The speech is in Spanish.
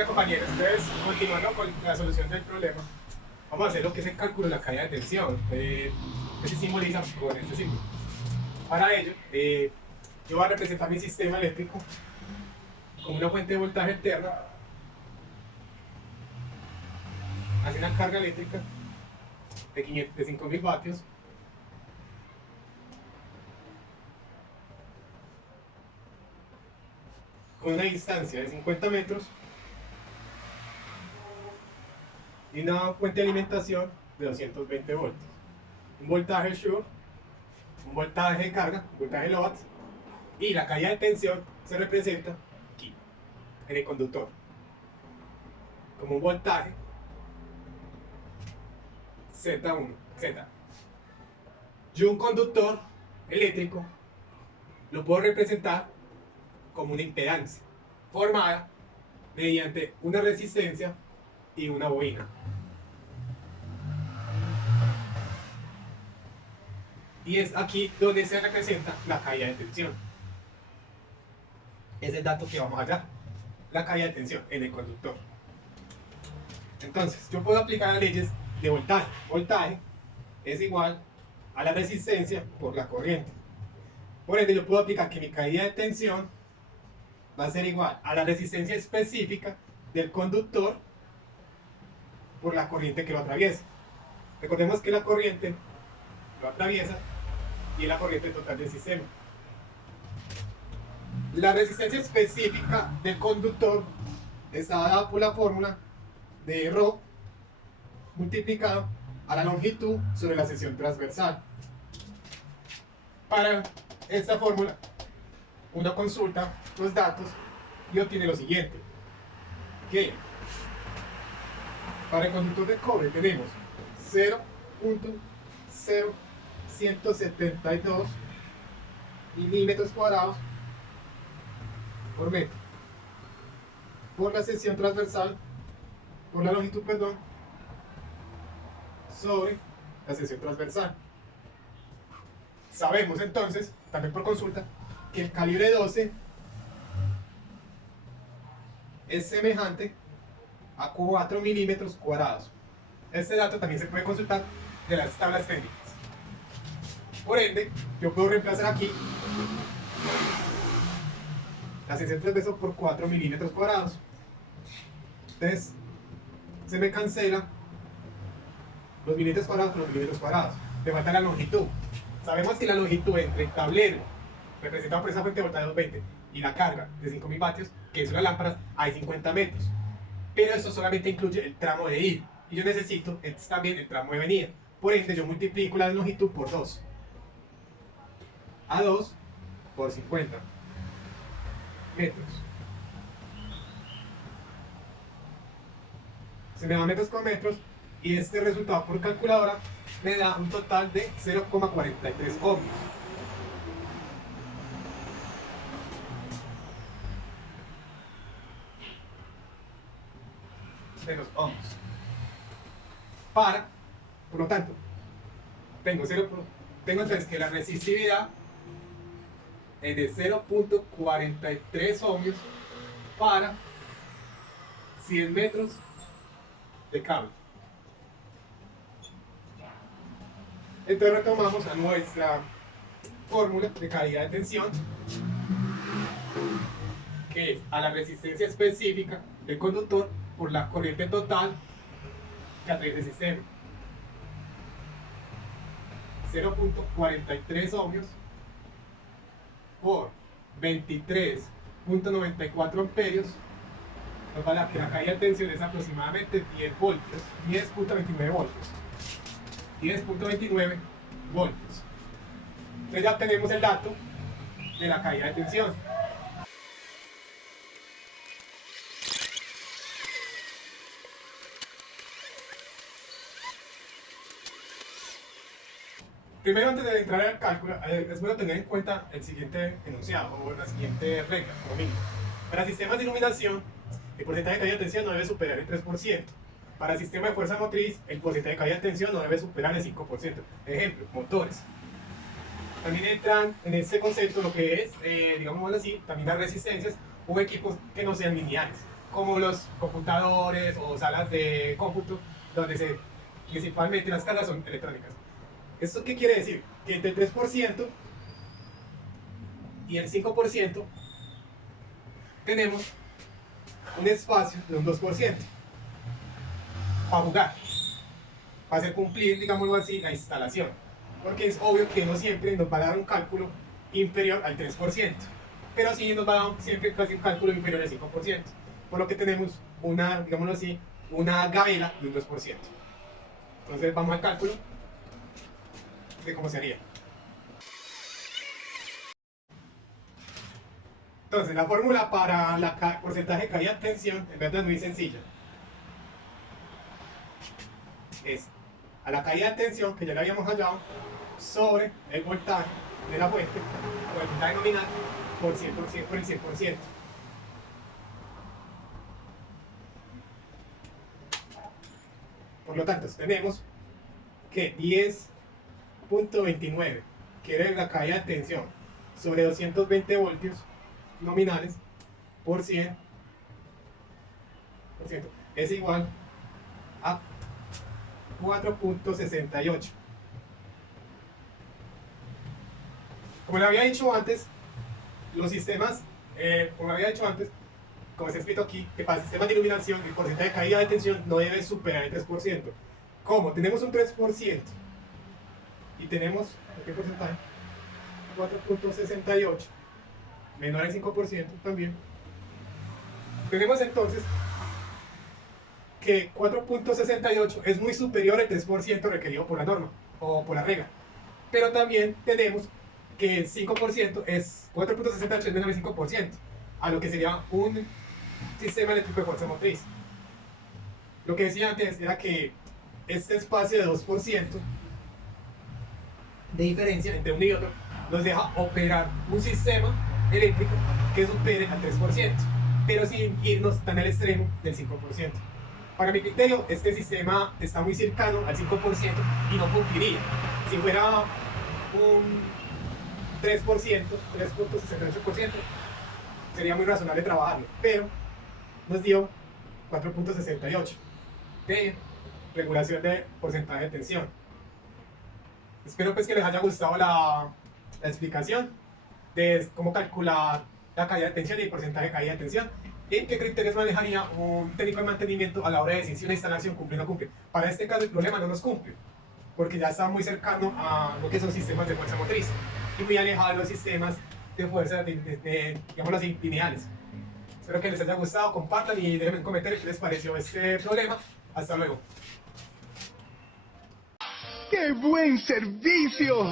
Bueno, compañeros, entonces, continuando con la solución del problema, vamos a hacer lo que es el cálculo de la caída de tensión. Se simboliza con este símbolo. Para ello, yo voy a representar mi sistema eléctrico como una fuente de voltaje alterna hacia una carga eléctrica de 5000 vatios con una distancia de 50 metros y una fuente de alimentación de 220 voltios. Un voltaje short, un voltaje de carga, un voltaje load, y la caída de tensión se representa aquí, en el conductor, como un voltaje Z1, Z. Yo un conductor eléctrico lo puedo representar como una impedancia formada mediante una resistencia y una bobina. Y es aquí donde se representa la caída de tensión. Es el dato que vamos a hallar, la caída de tensión en el conductor. Entonces, yo puedo aplicar las leyes de voltaje. Voltaje es igual a la resistencia por la corriente. Por ende, yo puedo aplicar que mi caída de tensión va a ser igual a la resistencia específica del conductor por la corriente que lo atraviesa. Recordemos que la corriente lo atraviesa y es la corriente total del sistema. La resistencia específica del conductor está dada por la fórmula de ρ multiplicado a la longitud sobre la sección transversal. Para esta fórmula, uno consulta los datos y obtiene lo siguiente: que para el conductor de cobre tenemos 0.0172 milímetros cuadrados por metro por la sección transversal, por la longitud, perdón, sobre la sección transversal. Sabemos entonces, también por consulta, que el calibre 12 es semejante a 4 milímetros cuadrados. Este dato también se puede consultar de las tablas técnicas. Por ende, yo puedo reemplazar aquí la sección transversal por 4 milímetros cuadrados. Entonces, se me cancela los milímetros cuadrados con los milímetros cuadrados. Me falta la longitud. Sabemos que la longitud entre el tablero, representado por esa fuente de voltaje 220, y la carga de 5000 vatios, que son las lámparas, hay 50 metros. Pero esto solamente incluye el tramo de ida. Y yo necesito también el tramo de venida. Por ende, yo multiplico la longitud por 2. A 2 por 50 metros. Se me da metros con metros y este resultado por calculadora me da un total de 0,43 ohmios. De los ohms. Por lo tanto, tengo entonces que la resistividad es de 0,43 ohmios para 100 metros de cable. Entonces retomamos a nuestra fórmula de caída de tensión, que es a la resistencia específica del conductor por la corriente total que atraviesa el sistema. 0,43 ohmios por 23.94 amperios nos va a dar que la caída de tensión es aproximadamente 10 voltios, 10.29 voltios. 10.29 voltios. Entonces ya tenemos el dato de la caída de tensión. Primero, antes de entrar al cálculo, es bueno tener en cuenta el siguiente enunciado o la siguiente regla, como mínimo. Para sistemas de iluminación, el porcentaje de caída de tensión no debe superar el 3%. Para el sistema de fuerza motriz, el porcentaje de caída de tensión no debe superar el 5%. Ejemplo, motores. También entran en este concepto lo que es, digamos así, también las resistencias o equipos que no sean lineales. como los computadores o salas de cómputo, donde principalmente las cargas son electrónicas. ¿Esto qué quiere decir? Que entre el 3% y el 5% tenemos un espacio de un 2% para jugar, para hacer cumplir, digámoslo así, la instalación. Porque es obvio que no siempre nos va a dar un cálculo inferior al 3%, pero sí nos va a dar siempre casi un cálculo inferior al 5%. Por lo que tenemos una, digámoslo así, una gabela de un 2%. Entonces vamos al cálculo de cómo sería. Entonces la fórmula para el porcentaje de caída de tensión en verdad es muy sencilla. Es a la caída de tensión, que ya la habíamos hallado, sobre el voltaje de la fuente, o el voltaje nominal, por el 100%. Por lo tanto, tenemos que 10.29, que es la caída de tensión, sobre 220 voltios nominales por 100%, es igual a 4.68. Como le había dicho antes, los sistemas, como se ha escrito aquí, que para el sistema de iluminación el porcentaje de caída de tensión no debe superar el 3%. Como tenemos un 3% y tenemos, ¿qué porcentaje? 4.68 menor al 5% también, tenemos entonces que 4.68 es muy superior al 3% requerido por la norma o por la regla, pero también tenemos que el 5% es 4.68 es menor al 5%, a lo que sería un sistema eléctrico de fuerza motriz. Lo que decía antes era que este espacio de 2% de diferencia entre uno y otro nos deja operar un sistema eléctrico que supere al 3%, pero sin irnos tan al extremo del 5%. Para mi criterio, este sistema está muy cercano al 5% y no cumpliría. Si fuera un 3%, 3.68%, sería muy razonable trabajarlo, pero nos dio 4.68 de regulación de porcentaje de tensión. Espero pues que les haya gustado la explicación de cómo calcular la caída de tensión y el porcentaje de caída de tensión, y qué criterios manejaría un técnico de mantenimiento a la hora de decir si una instalación cumple o no cumple. Para este caso el problema no nos cumple, porque ya está muy cercano a lo que son sistemas de fuerza motriz y muy alejado de los sistemas de fuerza, digámoslo así, lineales. Espero que les haya gustado, compartan y déjenme en comentarios qué les pareció este problema. Hasta luego. ¡Qué buen servicio!